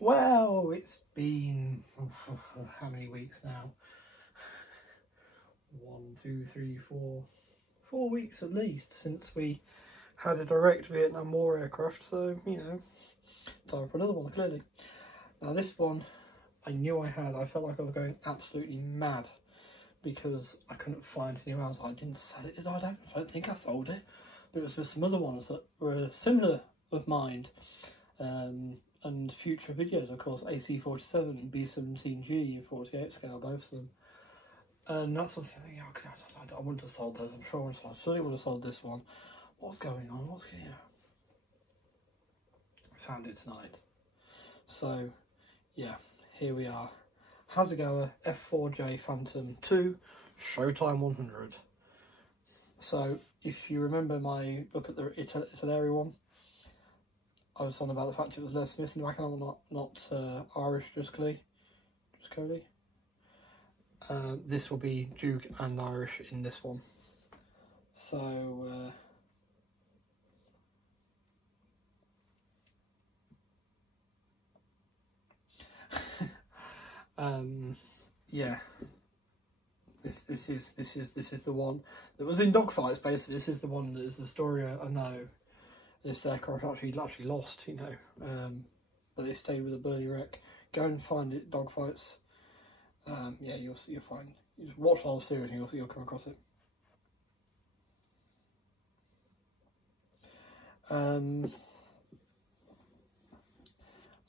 Well, it's been how many weeks now? 1, 2, 3, 4 weeks at least since we had a direct Vietnam War aircraft, so you know, time for another one clearly. Now this one I knew I had. I felt like I was going absolutely mad because I couldn't find anywhere else. I didn't sell it, did I? I don't think I sold it, but it was with some other ones that were similar of mind. And future videos, of course, AC-47 and B-17G 48 scale, both of them. And that's what I think, I wouldn't have sold those, I'm sure I certainly would have sold this one. What's going on? What's here? Found it tonight. So, yeah, here we are. Hasegawa F-4J Phantom 2 Showtime 100. So, if you remember my look at the Italy one, I was on about the fact it was Les Smith in the background, not Irish, just Cody. This will be Duke and Irish in this one. So, yeah, this is the one that was in dogfights. Basically, this is the one that is the story I know. This aircraft actually lost, you know, but they stayed with a burning wreck. Go and find it, dogfights. Yeah, you'll find. You just watch the whole series and you'll come across it.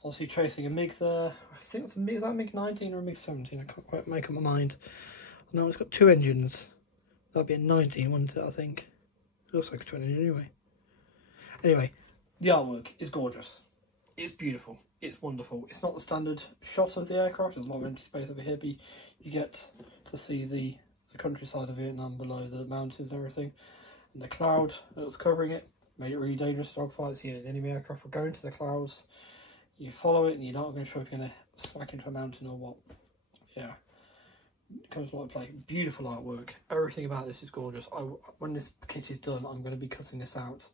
Obviously tracing a MiG there. I think it's a MiG, is that a MiG-19 or a MiG-17? I can't quite make up my mind. No, it's got 2 engines. That'd be a 19, wouldn't it, I think? It looks like a twin engine anyway. Anyway, the artwork is gorgeous. It's beautiful. It's wonderful. It's not the standard shot of the aircraft. There's a lot of empty space over here, but you get to see the countryside of Vietnam below, the mountains and everything. And the cloud that was covering it made it really dangerous dogfights. You know, the enemy aircraft will go into the clouds. You follow it and you're not going to sure if you're going to smack into a mountain or what. Yeah. It comes to what I play. Beautiful artwork. Everything about this is gorgeous. When this kit is done, I'm going to be cutting this out.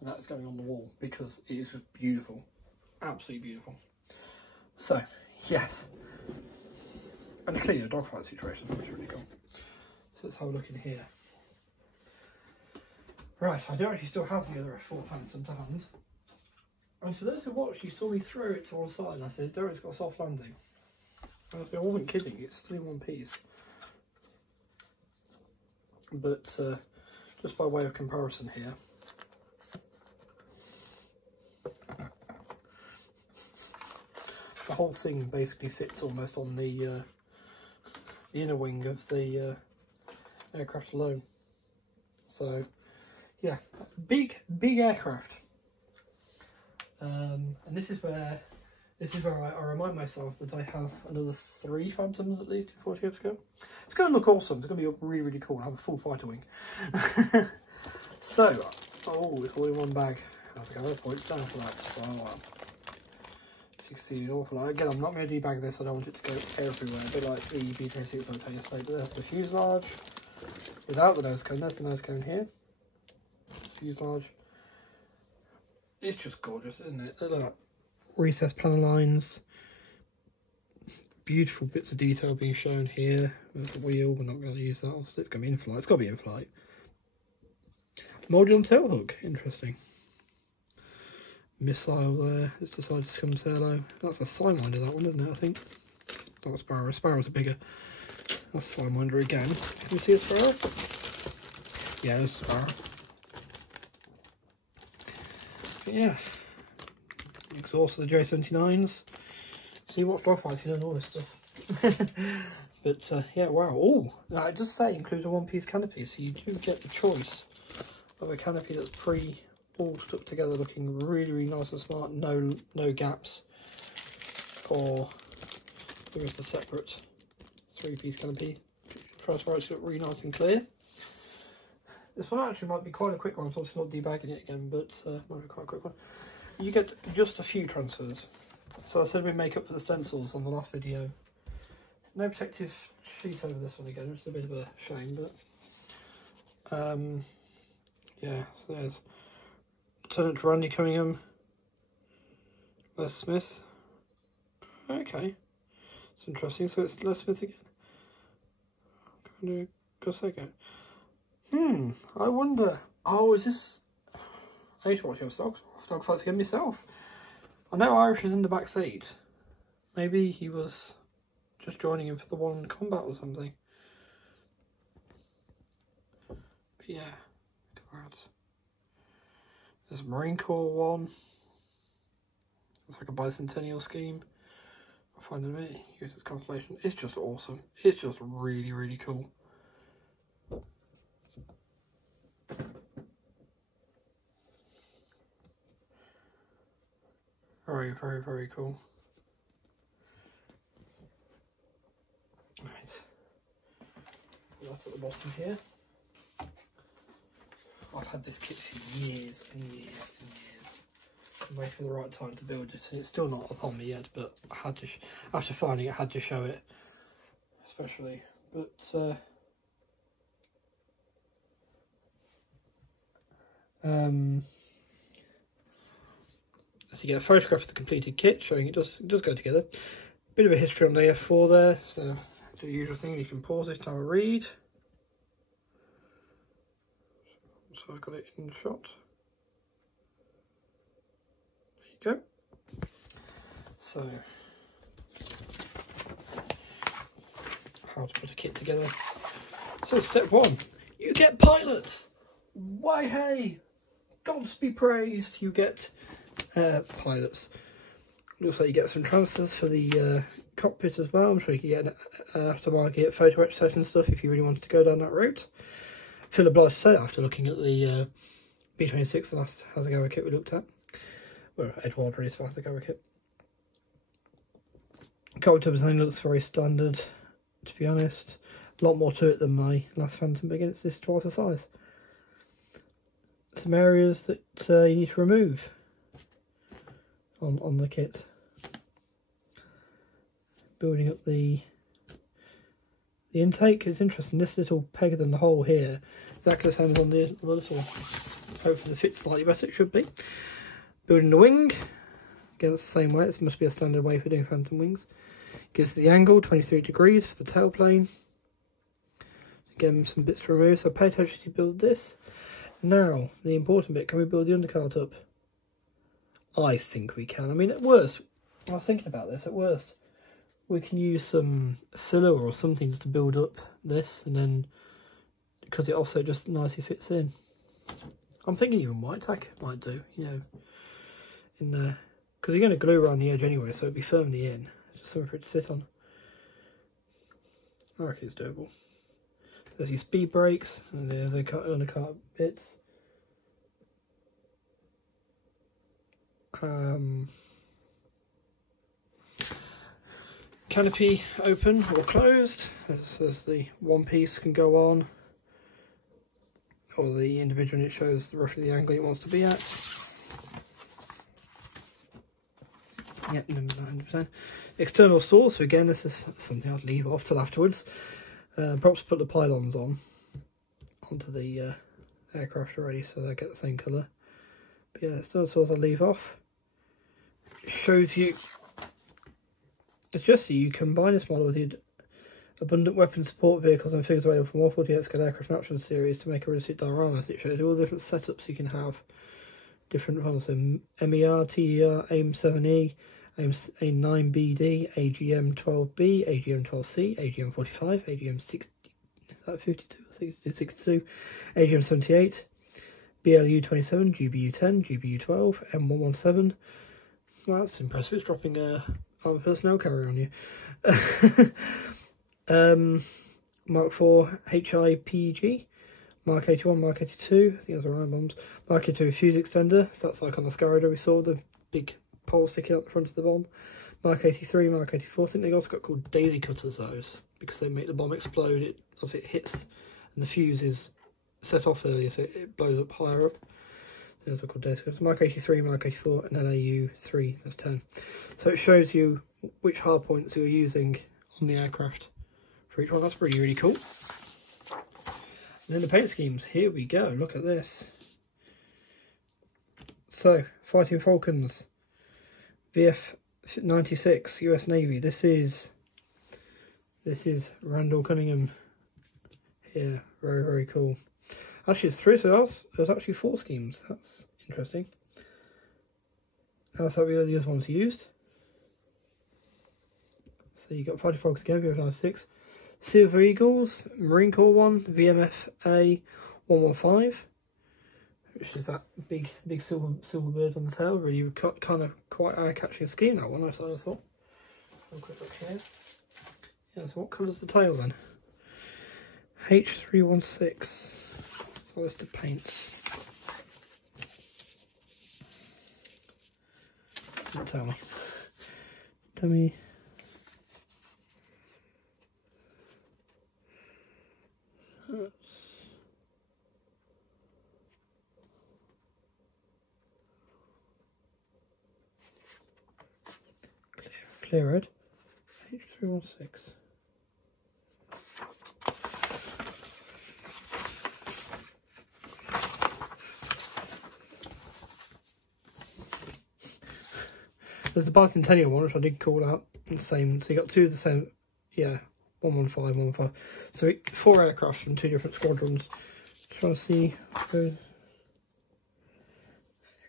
And that's going on the wall because it is just beautiful. Absolutely beautiful. So, yes. And clearly a dogfight situation, which is really cool. So let's have a look in here. Right, I do actually still have the other F4 Phantom to hand. And for those who watched, you saw me throw it to one side and I said, Derek's got a soft landing. And I wasn't kidding, it's still in one piece. But just by way of comparison here, the whole thing basically fits almost on the inner wing of the aircraft alone. So yeah, big aircraft. And this is where I remind myself that I have another 3 Phantoms at least in 40 years ago. It's going to look awesome. It's going to be really, really cool. I have a full fighter wing. So, oh, it's all in one bag. I have to go points down for that. So, you can see an awful lot. Again, I'm not going to debag this. I don't want it to go everywhere. A bit like the B-26 photo yesterday. But there's the fuselage without the nose cone. There's the nose cone here. Fuselage. It's just gorgeous, isn't it? Look at that. Recessed panel lines. Beautiful bits of detail being shown here. There's the wheel. We're not going to use that. Obviously, it's going to be in flight. It's got to be in flight. Modular tail hook. Interesting. Missile there. It's decided to come to hello. That's a Sidewinder, that one, isn't it? I think. Not a Sparrow. Sparrows are bigger. That's Sidewinder again. Can you see a Sparrow? Yeah, there's a Sparrow. But yeah. Exhaust of the J79s. See what dogfights, you know, all this stuff. But yeah, wow. Oh, now it does say includes a one-piece canopy, so you do get the choice of a canopy that's all stuck together, looking really, really nice and smart. No gaps. Or there is the separate 3-piece canopy. First one, it's got really nice and clear. This one actually might be quite a quick one. It's obviously not debagging it again, but might be quite a quick one. You get just a few transfers. So I said we'd make up for the stencils on the last video. No protective sheet over this one again, which is a bit of a shame, but yeah, so there's Lieutenant Randy Cunningham, Les Smith, Okay. It's interesting. So it's less Smith again. Go second. I wonder. Oh, is this? I need to watch those dog fights again myself. I know Irish is in the back seat. Maybe he was just joining him for the one combat or something. But yeah, congrats. There's a Marine Corps one. It's like a bicentennial scheme. I'll find it in a minute. Uses constellation. It's just awesome. It's just really, really cool. Very, very, very cool. Right. That's at the bottom here. I've had this kit for years and years and years. I'm waiting for the right time to build it, and it's still not upon me yet, but I had to, after finding it, I had to show it. Especially, but so you get a photograph of the completed kit showing it does go together. Bit of a history on the F4 there, so the usual thing, you can pause it to have a read. So I got it in shot. There you go. So, how to put a kit together. So step one, you get pilots. Why hey, gods be praised, you get pilots. Looks like you get some transfers for the cockpit as well. I'm sure you can get an aftermarket photo etch set and stuff if you really wanted to go down that route. I feel obliged to say, after looking at the B26, the last Hasegawa kit we looked at, well, Edward released for Hasegawa kit. Cockpit design looks very standard, to be honest. A lot more to it than my last Phantom, but again, it's this twice the size. Some areas that you need to remove on the kit. Building up the intake is interesting. This little peg in the hole here, exactly the same as on the little. Hopefully the fit's slightly better, it should be. Building the wing, again it's the same way. This must be a standard way for doing Phantom wings. Gives the angle 23 degrees for the tailplane. Again, some bits to remove, so pay attention to build this. Now, the important bit, can we build the undercard up? I think we can. I mean, at worst, I was thinking about this, at worst, we can use some filler or something just to build up this, and then, because it also just nicely fits in. I'm thinking even white tack might do, you know, in there. Because you're going to glue around the edge anyway, so it'd be firmly in. Just something for it to sit on. I reckon it's doable. There's your speed brakes, and there's the undercut bits. Canopy open or closed, as the one piece can go on, or the individual, and it shows roughly the angle it wants to be at. Yep, number 9%. External source, so again, this is something I'd leave off till afterwards. Perhaps put the pylons onto the aircraft already, so they get the same colour. But yeah, external source I'll leave off. It shows you, it's just so you combine this model with the abundant weapon support vehicles and figures available from all 48 scale aircraft in action series to make a realistic diorama. So it shows you all the different setups you can have. Different ones, so MER, TER, AIM-7E, AIM-9BD, AGM-12B, AGM-12C, AGM-45, AGM-52, 62, AGM-78, BLU-27, GBU-10, GBU-12, M117. Well, that's impressive. It's dropping armoured personnel carrier on you. Mark 4 HIPG, Mark 81, Mark 82, I think those are iron bombs. Mark 82 fuse extender, so that's like on the Skyrider we saw, the big pole sticking out the front of the bomb. Mark 83, Mark 84, I think they also got called daisy cutters, those, because they make the bomb explode. It obviously it hits, and the fuse is set off earlier, so it blows up higher up. Those are called daisy cutters. Mark 83, Mark 84, and then AU 3, that's 10. So it shows you which hard points you're using on the aircraft for each one. That's really, really cool. And then the paint schemes, here we go, look at this. So, Fighting Falcons, VF 96 US Navy. This is Randall Cunningham here. Very, very cool. Actually, it's 3, so there's actually 4 schemes. That's interesting. That's how the other ones used. So you got Fighting Frogs again, VF96. Silver Eagles, Marine Corps one, VMFA 115, which is that big silver bird on the tail. Really kind of quite eye-catching scheme, that one, I thought. Have a quick look here. Yeah, so what colour's the tail then? H316. So list of paints. Don't tell me. Dummy. Clear red. H316. There's the bicentennial one, which I did call out. The same. So you got 2 of the same. Yeah, 115, 115. So 4 aircraft from 2 different squadrons. Trying to see.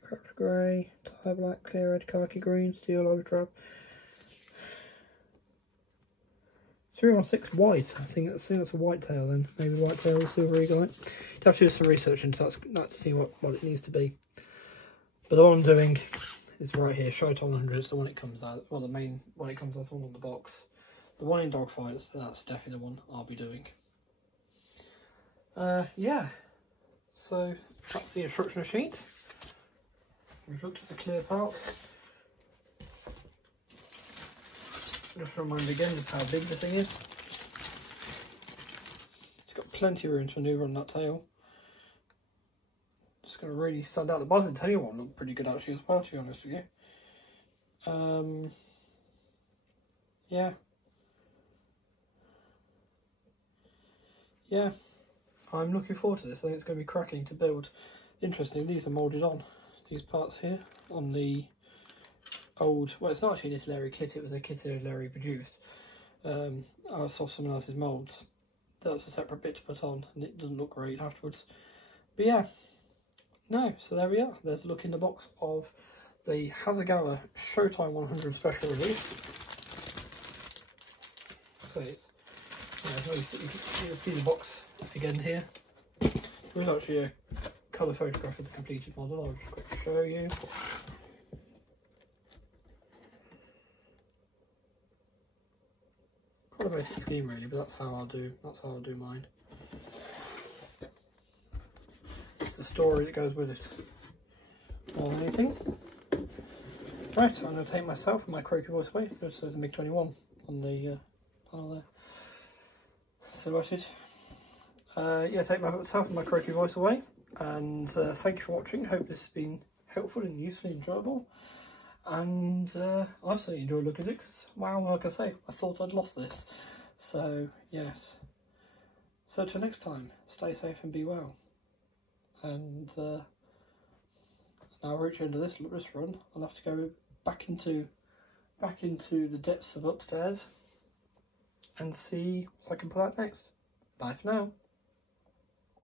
Aircraft grey, tie black, clear red, khaki green, steel overdrive. 316 white. I think that's a white tail then. Maybe white tail with silver eagle light. You have to do some research into that to see what it needs to be. But the one I'm doing is right here. Showtime 100 is the one it comes out. Well, the main one it comes out, the one on the box. The one in dogfights, that's definitely the one I'll be doing. Yeah. So that's the instruction sheet. We've looked at the clear parts. Just to remind again just how big the thing is. It's got plenty of room to manoeuvre on that tail. Just going to really stand out. The bicentennial one looked pretty good actually as well, to be honest with you. Yeah, I'm looking forward to this. I think it's going to be cracking to build. Interesting, these are moulded on, these parts here, on the old, well, it's not actually this Larry kit, it was a kit that Larry produced. I saw someone else's moulds. That's a separate bit to put on, and it doesn't look great afterwards. But yeah, no, so there we are. There's a look in the box of the Hasegawa Showtime 100 special release. So it's, you can see the box again here. There is actually a colour photograph of the completed model. I'll just quickly show you. Quite a basic scheme really, but that's how I'll do mine. It's the story that goes with it more than anything. Right, I'm going to take myself and my croaky voice away. There's the MiG-21 on the panel there. Silhouetted. Yeah, take myself and my croaky voice away. And thank you for watching. Hope this has been helpful and useful and enjoyable. And I've certainly enjoyed looking at it because, wow, like I say, I thought I'd lost this. So, yes. So, till next time, stay safe and be well. And now I've reached the end of this run. I'll have to go back into the depths of upstairs and see what I can pull out next. Bye for now.